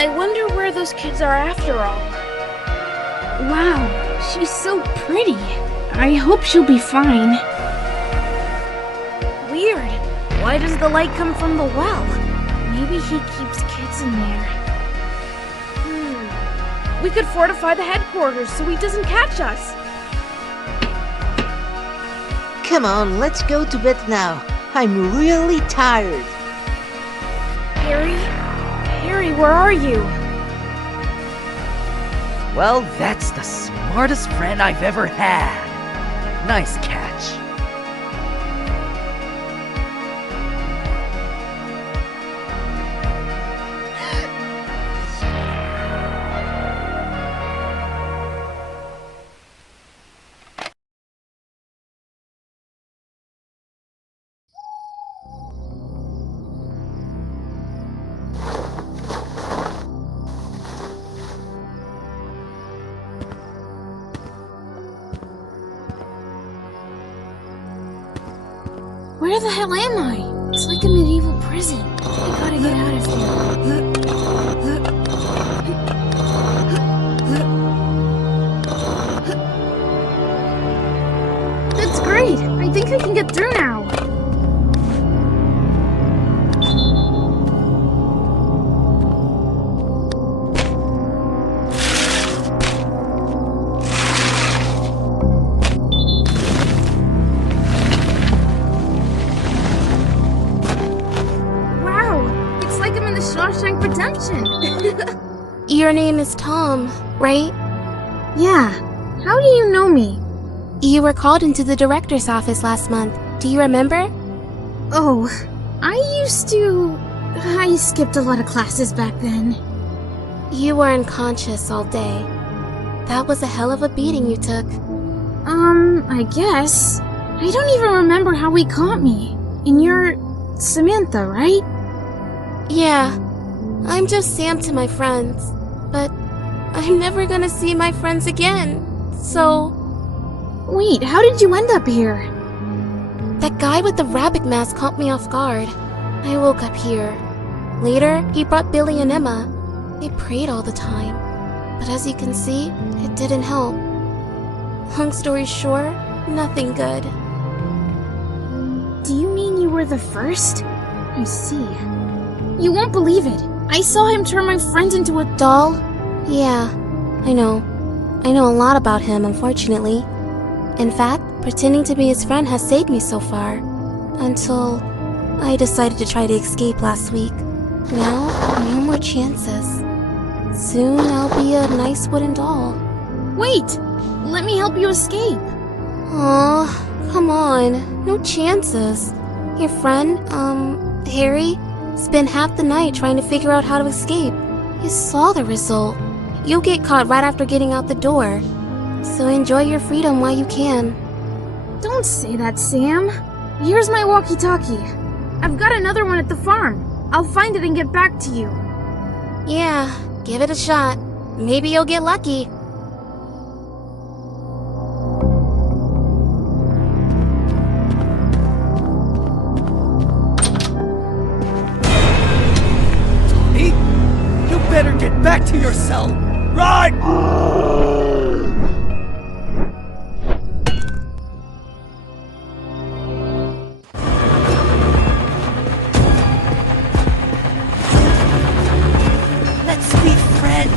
I wonder where those kids are after all. Wow, she's so pretty. I hope she'll be fine. Weird. Why does the light come from the well? Maybe he keeps kids in there. We could fortify the headquarters so he doesn't catch us. Come on, let's go to bed now. I'm really tired. Harry? Harry, where are you? Well, that's the smartest friend I've ever had. Nice catch. Where the hell am I? It's like a medieval prison. I gotta get out of here. That's great! I think I can get through now. Your name is Tom, right? Yeah. How do you know me? You were called into the director's office last month. Do you remember? Oh, I skipped a lot of classes back then. You were unconscious all day. That was a hell of a beating you took. I guess. I don't even remember how he caught me. And you're Samantha, right? Yeah. I'm just Sam to my friends. But I'm never gonna see my friends again. So... Wait, how did you end up here? That guy with the rabbit mask caught me off guard. I woke up here. Later, he brought Billy and Emma. They prayed all the time. But as you can see, it didn't help. Long story short, nothing good. Do you mean you were the first? I see. You won't believe it. I saw him turn my friend into a doll? Yeah, I know. I know a lot about him, unfortunately. In fact, pretending to be his friend has saved me so far. Until I decided to try to escape last week. Now, no more chances. Soon I'll be a nice wooden doll. Wait! Let me help you escape. Aw, come on. No chances. Your friend, Harry, spent half the night trying to figure out how to escape. You saw the result. You'll get caught right after getting out the door. So enjoy your freedom while you can. Don't say that, Sam. Here's my walkie-talkie. I've got another one at the farm. I'll find it and get back to you. Yeah, give it a shot. Maybe you'll get lucky. Tony, you better get back to your cell. Right! Let's be friends.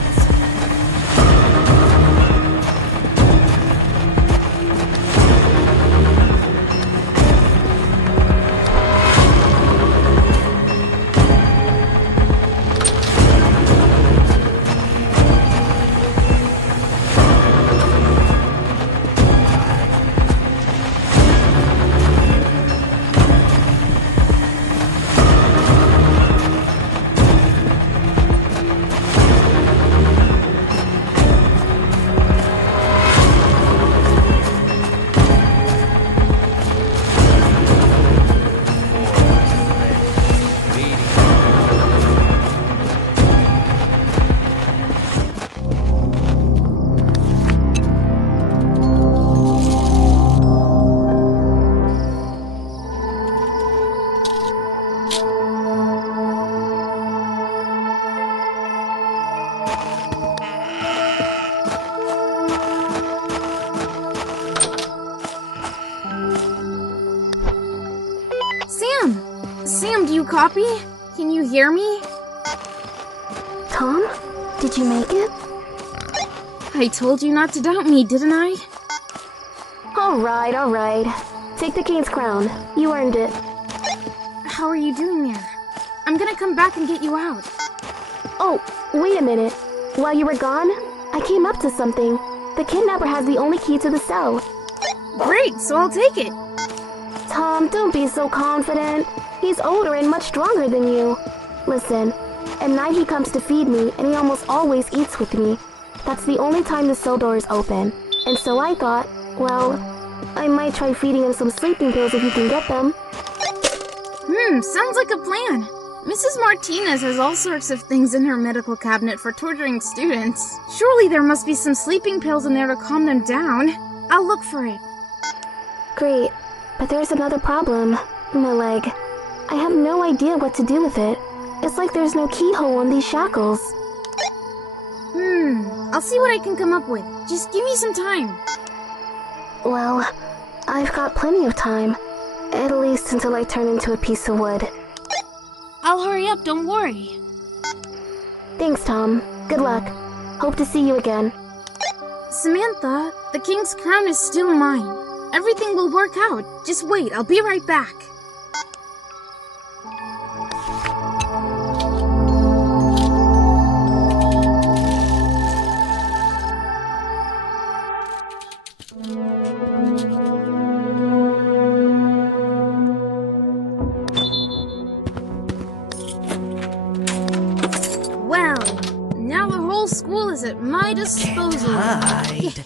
Sam, do you copy? Can you hear me? Tom, did you make it? I told you not to doubt me, didn't I? Alright. Take the king's crown. You earned it. How are you doing there? I'm gonna come back and get you out. Oh, wait a minute. While you were gone, I came up to something. The kidnapper has the only key to the cell. Great, so I'll take it. Tom, don't be so confident. He's older and much stronger than you. Listen, at night he comes to feed me, and he almost always eats with me. That's the only time the cell door is open. And so I thought, well, I might try feeding him some sleeping pills if you can get them. Sounds like a plan. Mrs. Martinez has all sorts of things in her medical cabinet for torturing students. Surely there must be some sleeping pills in there to calm them down. I'll look for it. Great, but there's another problem. My leg. I have no idea what to do with it. It's like there's no keyhole on these shackles. I'll see what I can come up with. Just give me some time. Well, I've got plenty of time. At least until I turn into a piece of wood. I'll hurry up, don't worry. Thanks, Tom. Good luck. Hope to see you again. Samantha, the king's crown is still mine. Everything will work out. Just wait, I'll be right back. Well, now the whole school is at my disposal. Hide.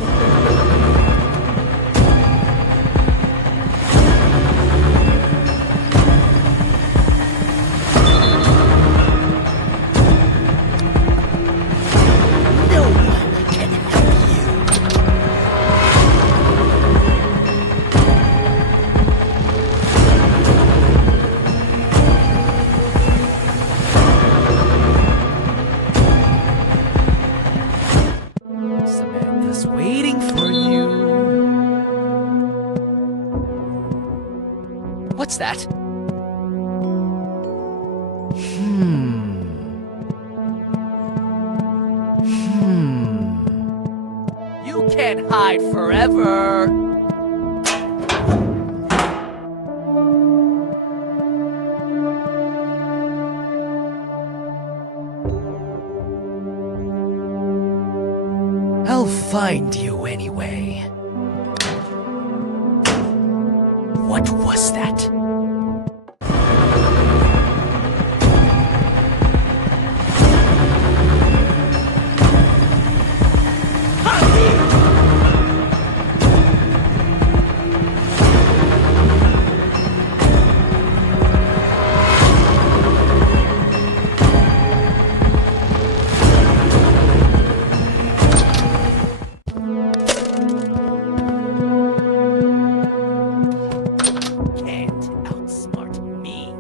No one can help you. Samantha's waiting for you. What's that? You can't hide forever. I'll find you anyway. What was that? Can't outsmart me.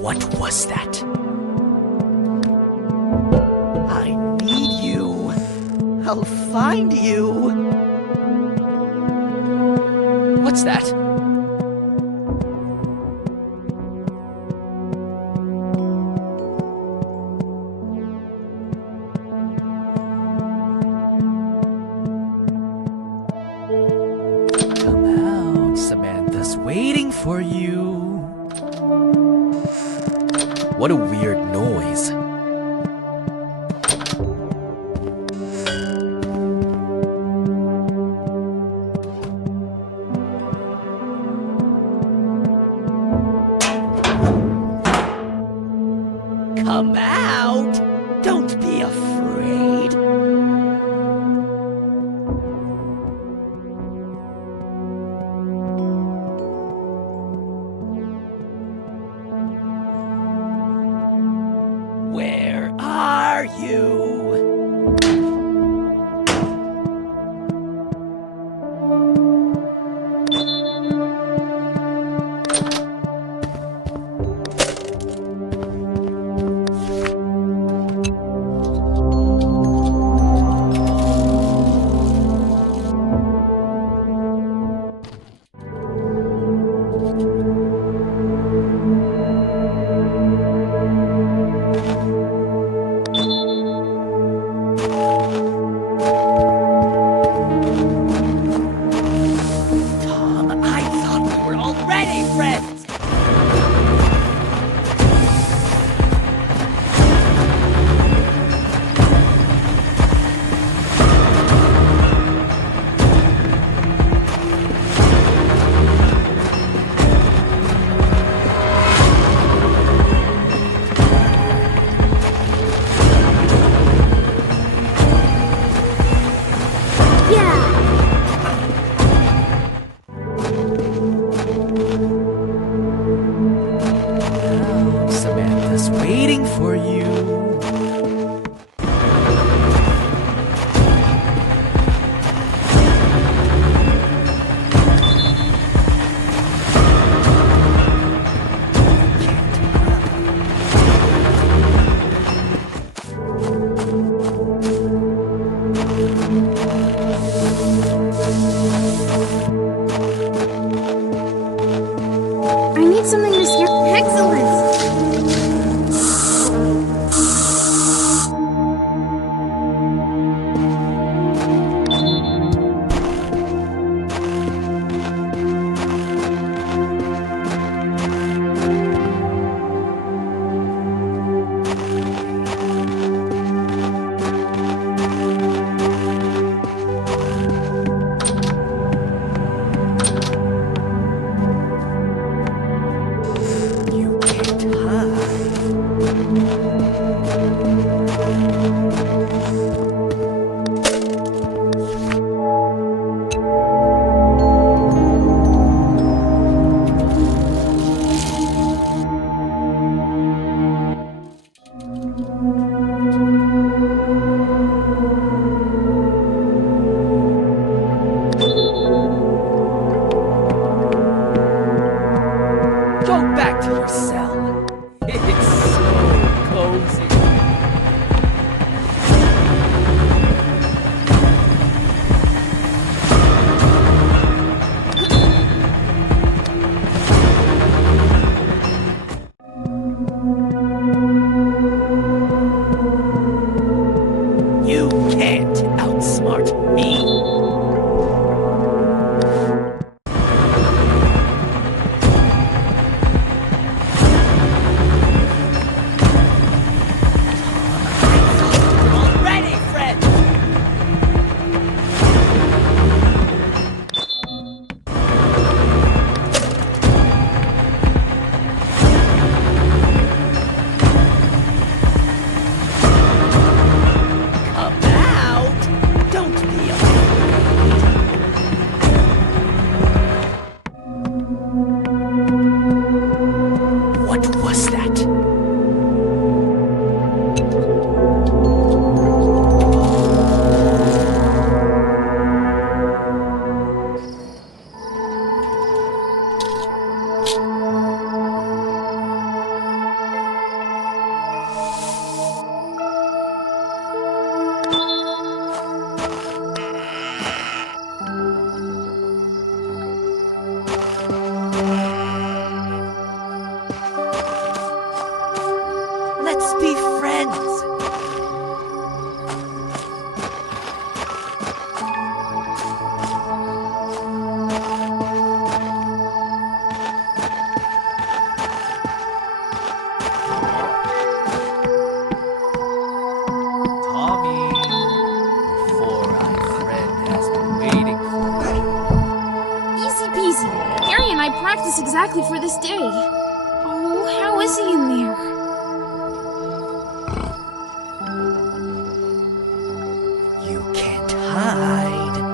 What was that? I need you. I'll find you. What's that? Come out, Samantha's waiting for you. What a weird noise. Come out! Don't be afraid. Where are you? exactly for this day. Oh, how is he in there? You can't hide.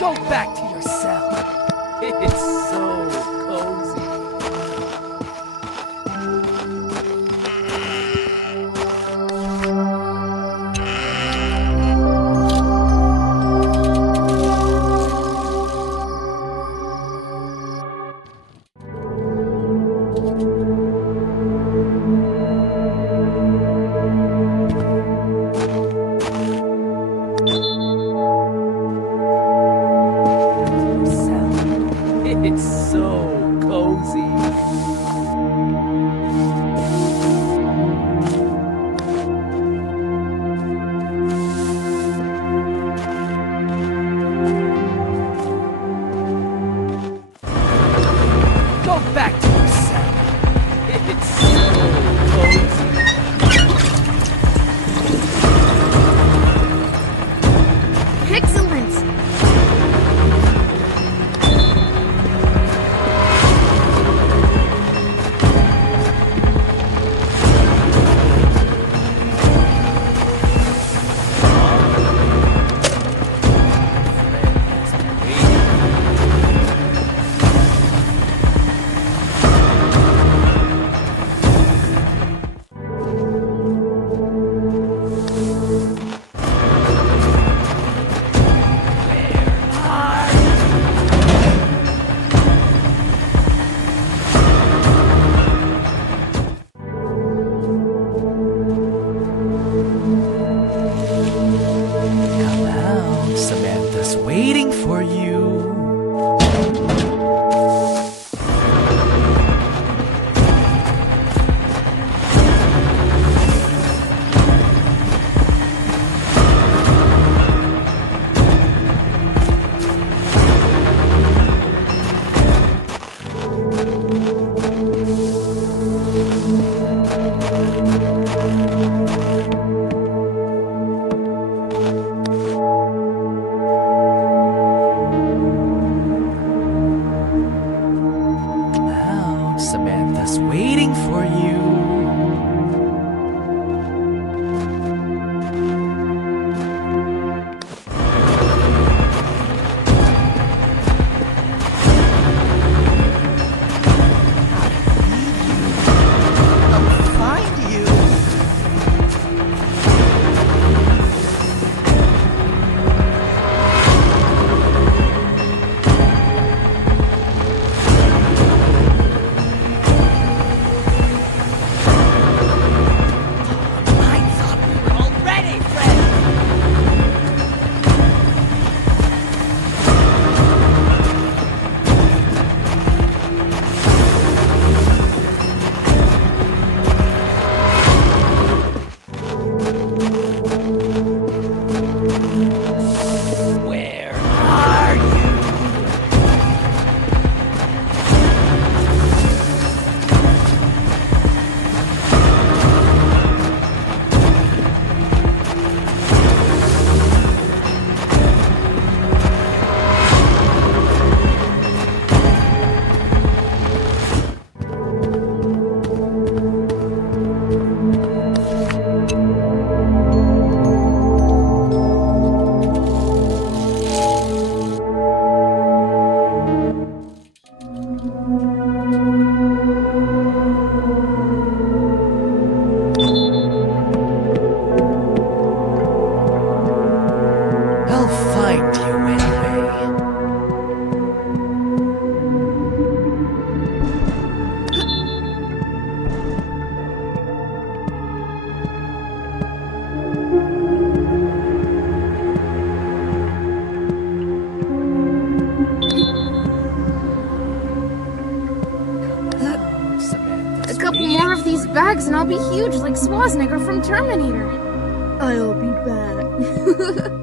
Go back to your cell. It's so cozy. Cell. It's so legs and I'll be huge like Schwarzenegger from Terminator. I'll be back.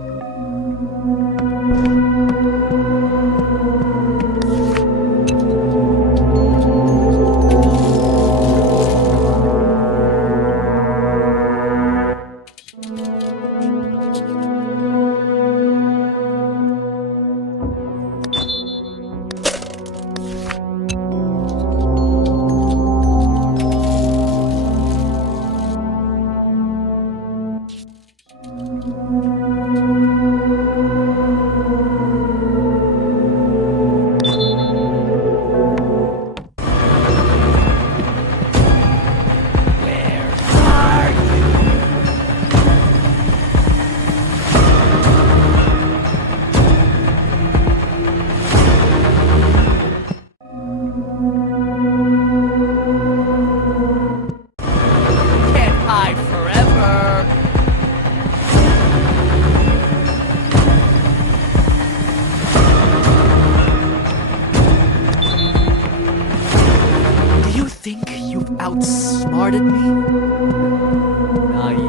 Outsmarted me? Naive.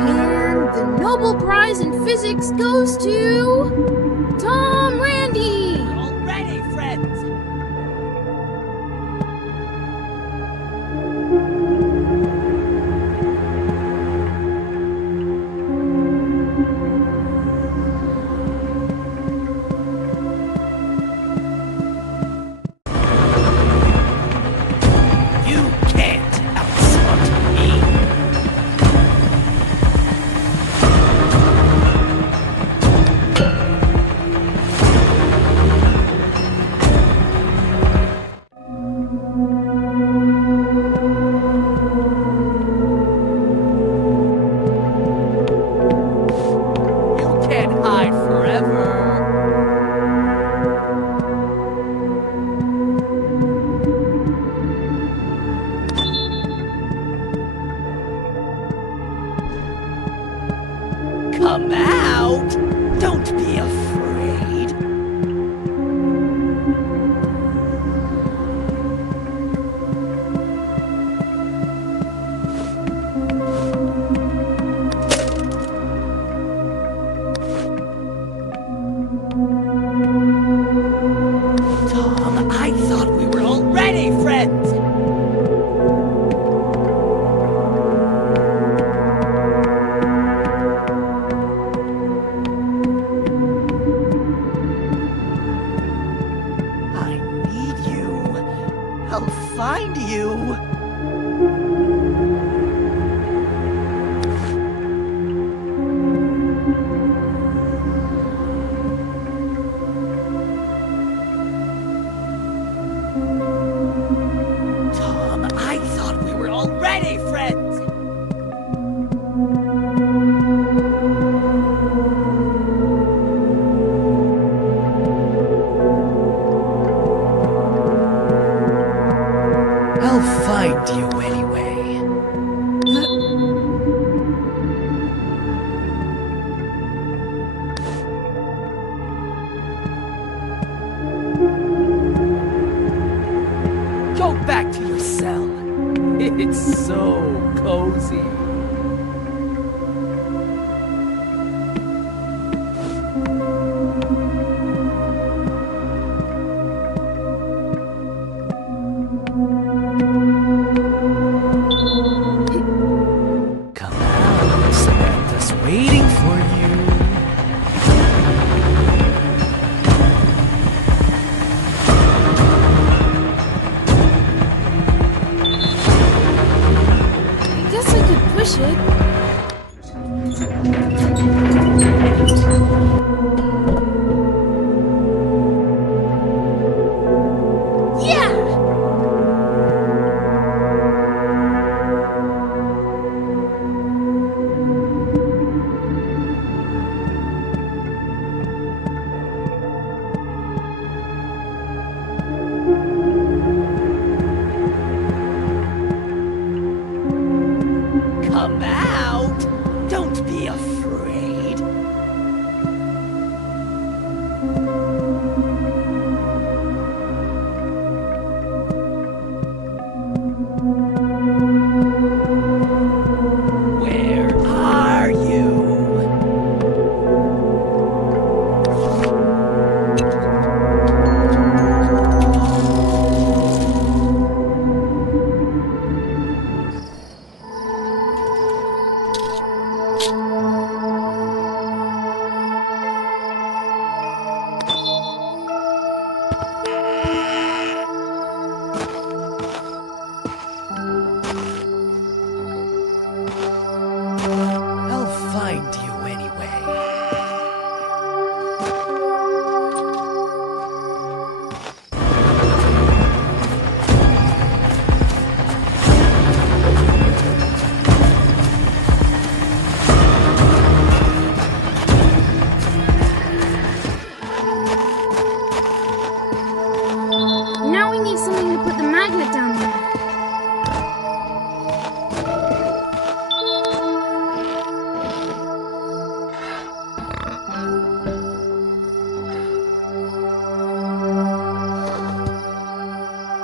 And the Nobel Prize in Physics goes to Tom Randy. Already, friends! Come out! Don't be afraid. Tom, I thought we were already friends! I'll find you. Tom, I thought we were already friends. I'll find you anyway. Go back to your cell. It's so cozy. Come out, Samantha's waiting for you. I guess I could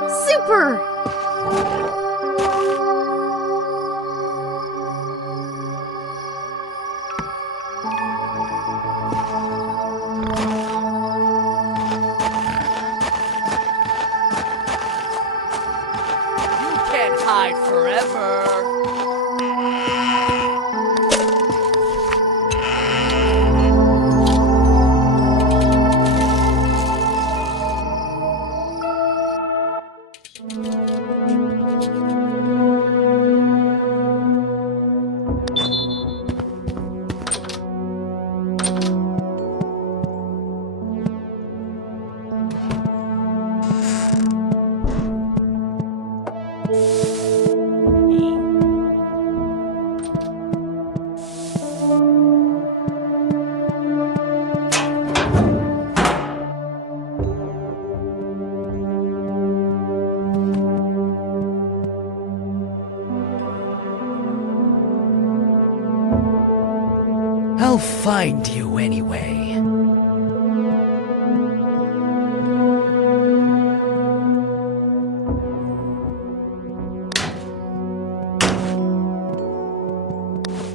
Super! You can't hide forever. I'll find you anyway.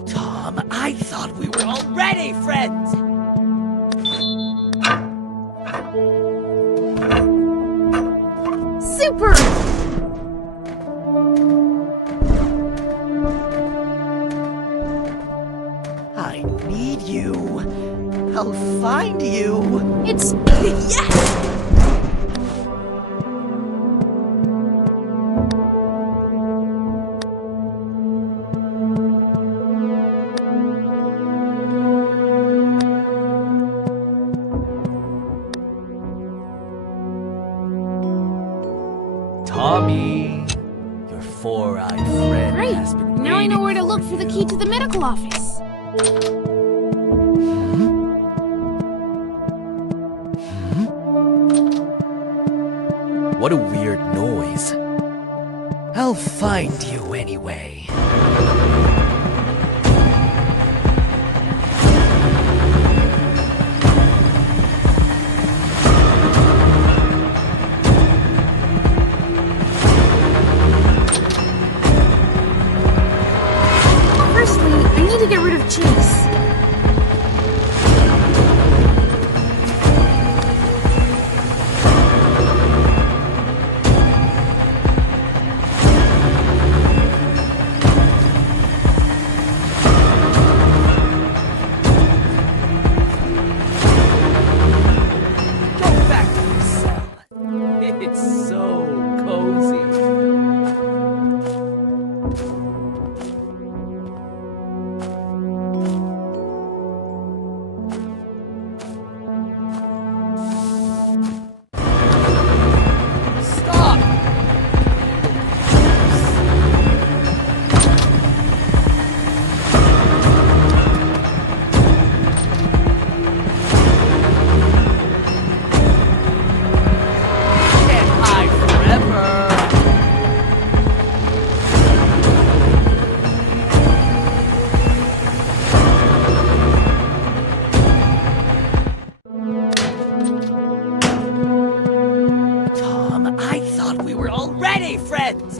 Tom, I thought we were already friends! Super! I need you. I'll find you. It's... Yes! Tommy, your four-eyed friend Great! has been Now I know where to waiting look for the key to the medical office. What a weird noise. I'll find you anyway. Firstly, I need to get rid of Chase. Go back to your cell. It's so cozy. Stop! Can't hide forever. Tom, I thought we were already friends.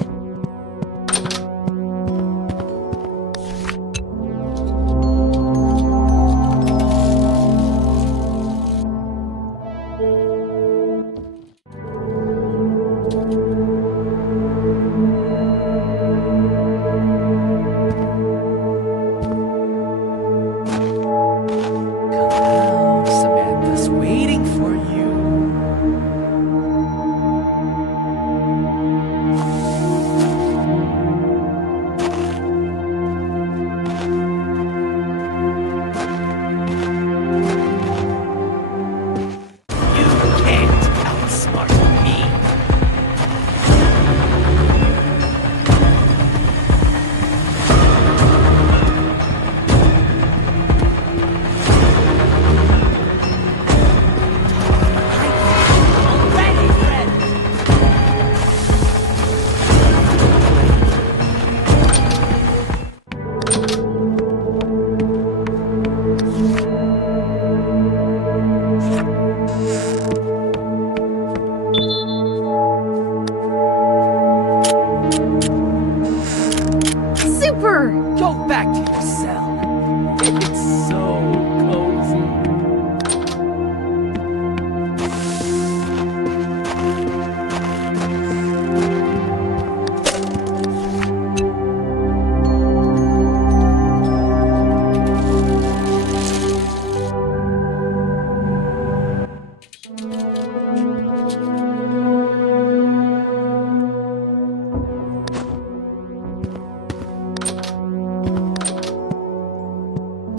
Come now, Samantha's waiting for you.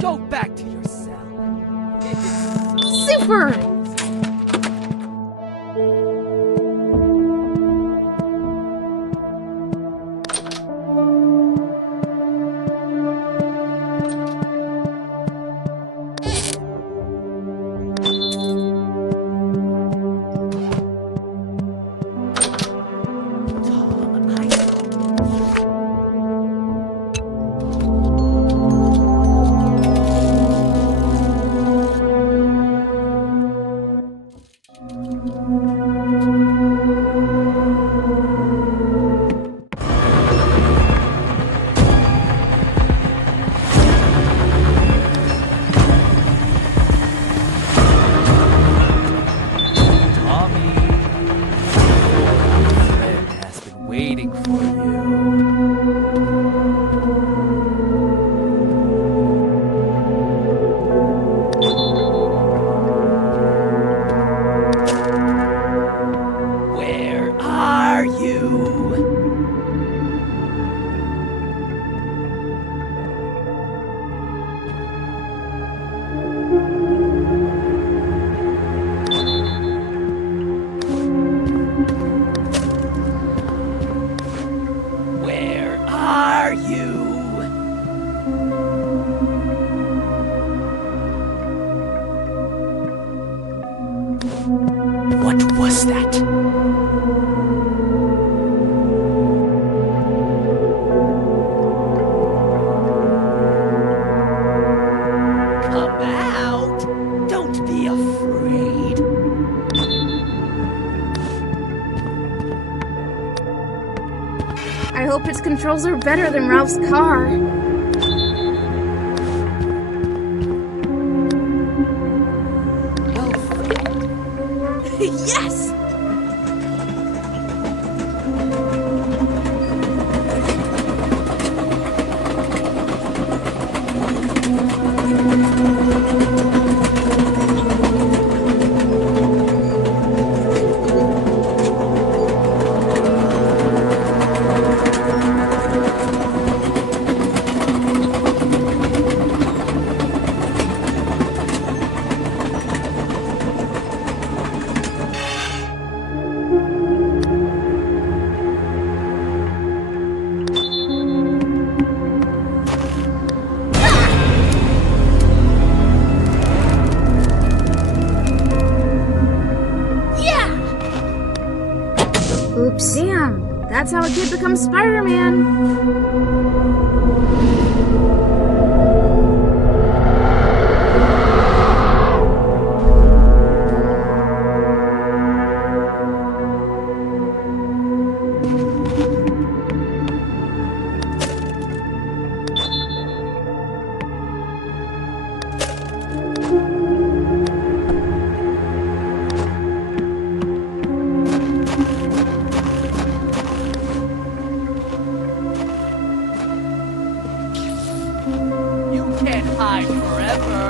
Go back to your cell. Super! Waiting for you. Where are you? Where are you? What was that? Come out! Don't be afraid. I hope its controls are better than Ralph's car. Yes! Oops. Damn, that's how a kid becomes Spider-Man. You can't hide forever.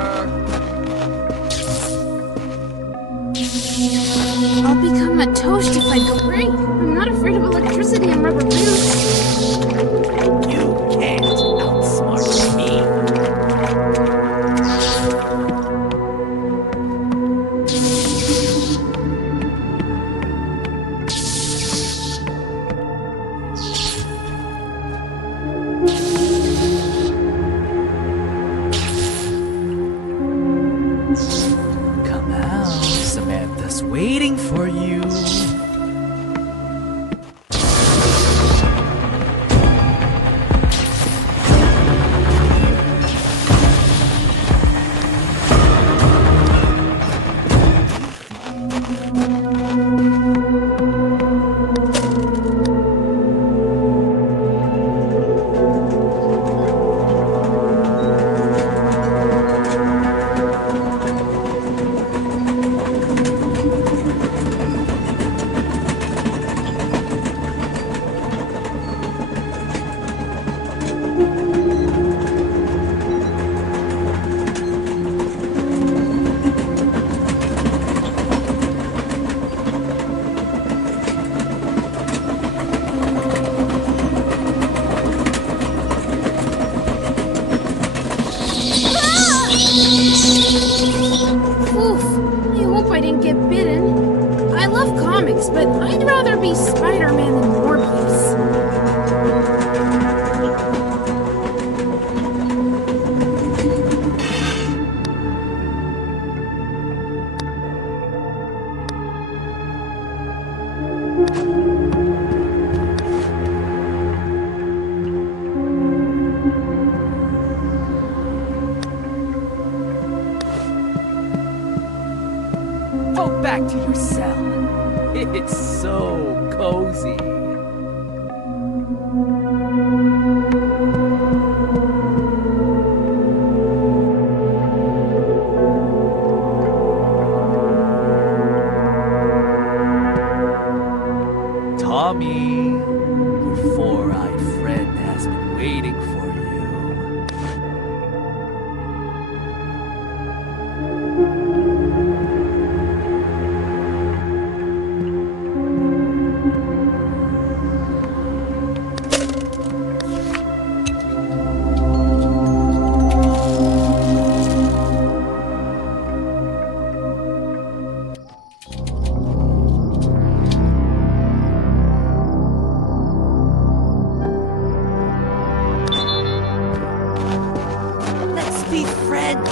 I'll become a toast if I go free. I'm not afraid of electricity and rubber boots. You can't outsmart me. Come out, Samantha's waiting for you. I didn't get bitten. I love comics, but I'd rather be Spider-Man than Morbius. Go back to your cell. It's so cozy. Tommy, your four-eyed friend has been waiting for you. Let's be friends.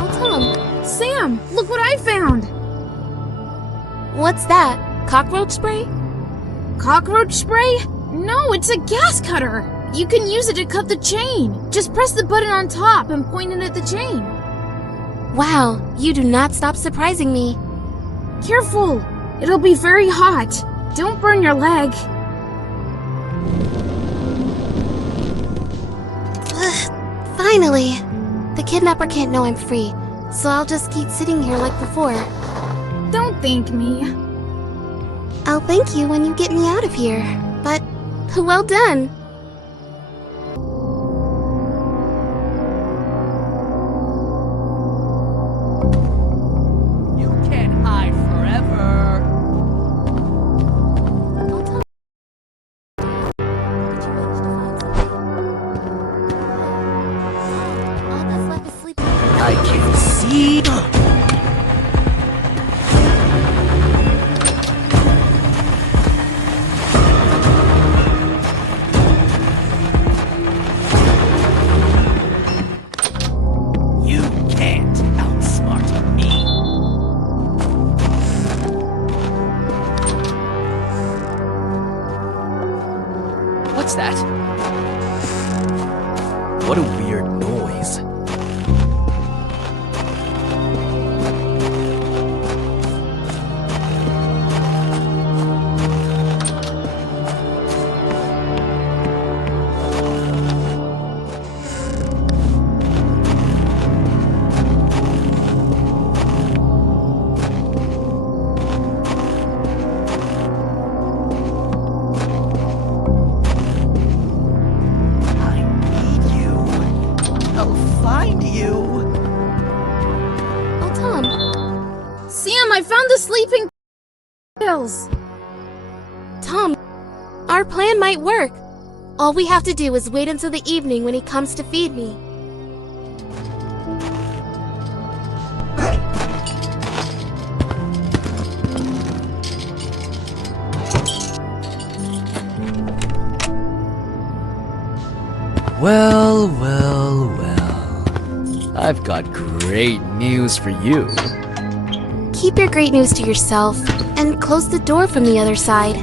Oh, Tom, Sam, look what I found! what's that? Cockroach spray? Cockroach spray? No, it's a gas cutter. You can use it to cut the chain. Just press the button on top and point it at the chain. Wow, you do not stop surprising me. Careful! It'll be very hot. Don't burn your leg. Finally! The kidnapper can't know I'm free, so I'll just keep sitting here like before. Don't thank me. I'll thank you when you get me out of here. But, well done! You can't hide forever. Oh, Tom. Did you manage to find something? All that's left is sleeping. I can see. You can't outsmart me. What's that? What a weird noise. I need you. I'll find you. Oh, Tom. Sam, I found the sleeping pills. Tom, our plan might work. All we have to do is wait until the evening when he comes to feed me. Well, well, well. I've got great news for you. Keep your great news to yourself and close the door from the other side.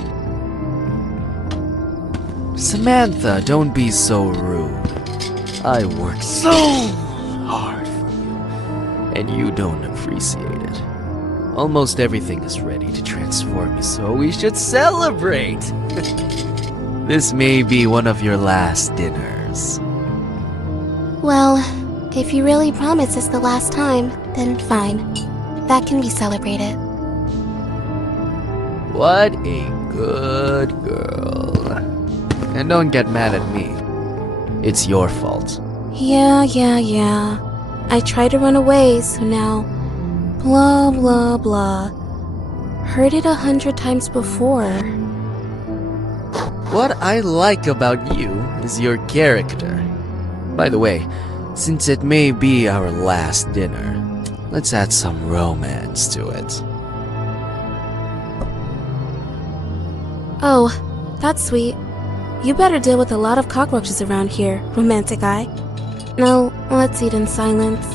Samantha, don't be so rude. I worked so hard for you, and you don't appreciate it. Almost everything is ready to transform you, so we should celebrate. This may be one of your last dinners. Well, if you really promise it's the last time, then fine. That can be celebrated. What a good girl. And don't get mad at me. It's your fault. Yeah. I tried to run away, so now... blah, blah, blah. heard it 100 times before. What I like about you is your character. By the way, since it may be our last dinner, let's add some romance to it. Oh, that's sweet. You better deal with a lot of cockroaches around here, romantic guy. Now, let's eat in silence.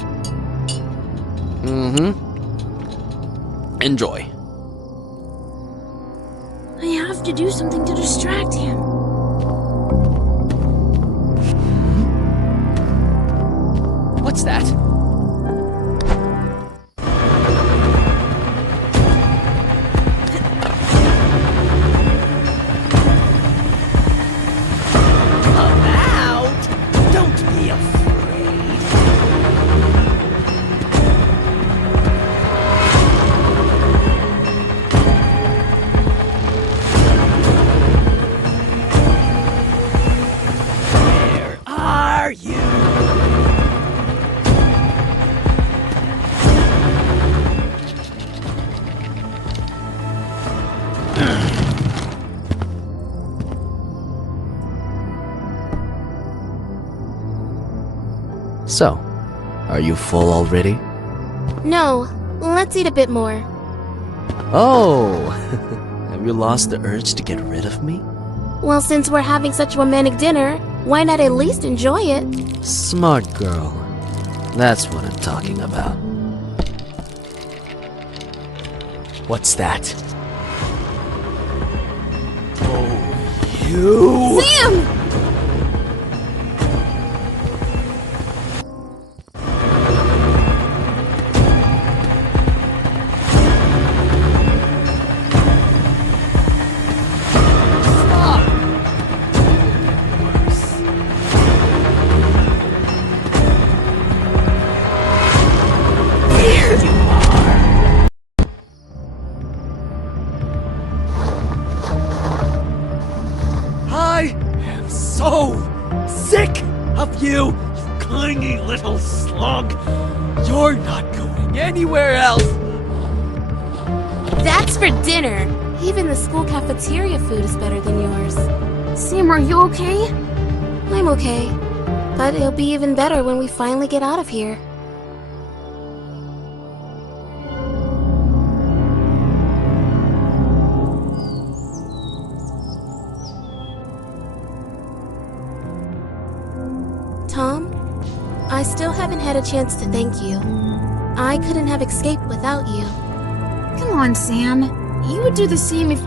Enjoy. I have to do something to distract him. What's that? So, are you full already? No, let's eat a bit more. Oh, have you lost the urge to get rid of me? Well, since we're having such romantic dinner, why not at least enjoy it? Smart girl. That's what I'm talking about. What's that? Oh, you! Sam! So sick of you, you clingy little slug. You're not going anywhere else. That's for dinner. Even the school cafeteria food is better than yours. Sam, are you okay? I'm okay. But it'll be even better when we finally get out of here. Tom, I still haven't had a chance to thank you. I couldn't have escaped without you. Come on, Sam. You would do the same if...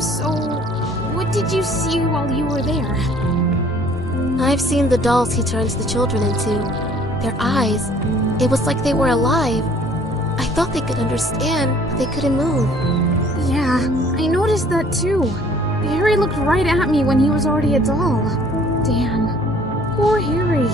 So... what did you see while you were there? I've seen the dolls he turns the children into. Their eyes, it was like they were alive. I thought they could understand, but they couldn't move. Yeah, I noticed that too. Harry looked right at me when he was already a doll. Damn. Poor Harry.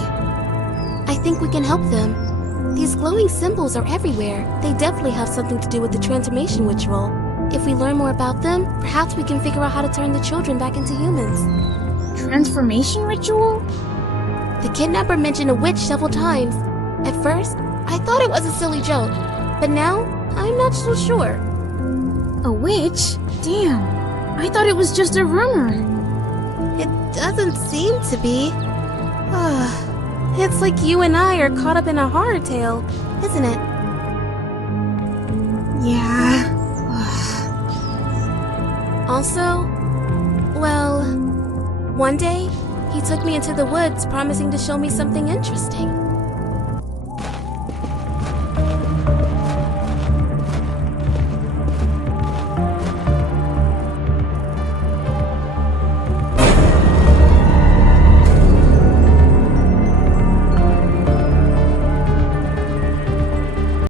I think we can help them. These glowing symbols are everywhere. They definitely have something to do with the transformation ritual. If we learn more about them, perhaps we can figure out how to turn the children back into humans. Transformation ritual? The kidnapper mentioned a witch several times. At first, I thought it was a silly joke, but now, I'm not so sure. A witch? Damn. I thought it was just a rumor. It doesn't seem to be. It's like you and I are caught up in a horror tale, isn't it? Yeah. Also, well, one day, he took me into the woods promising to show me something interesting.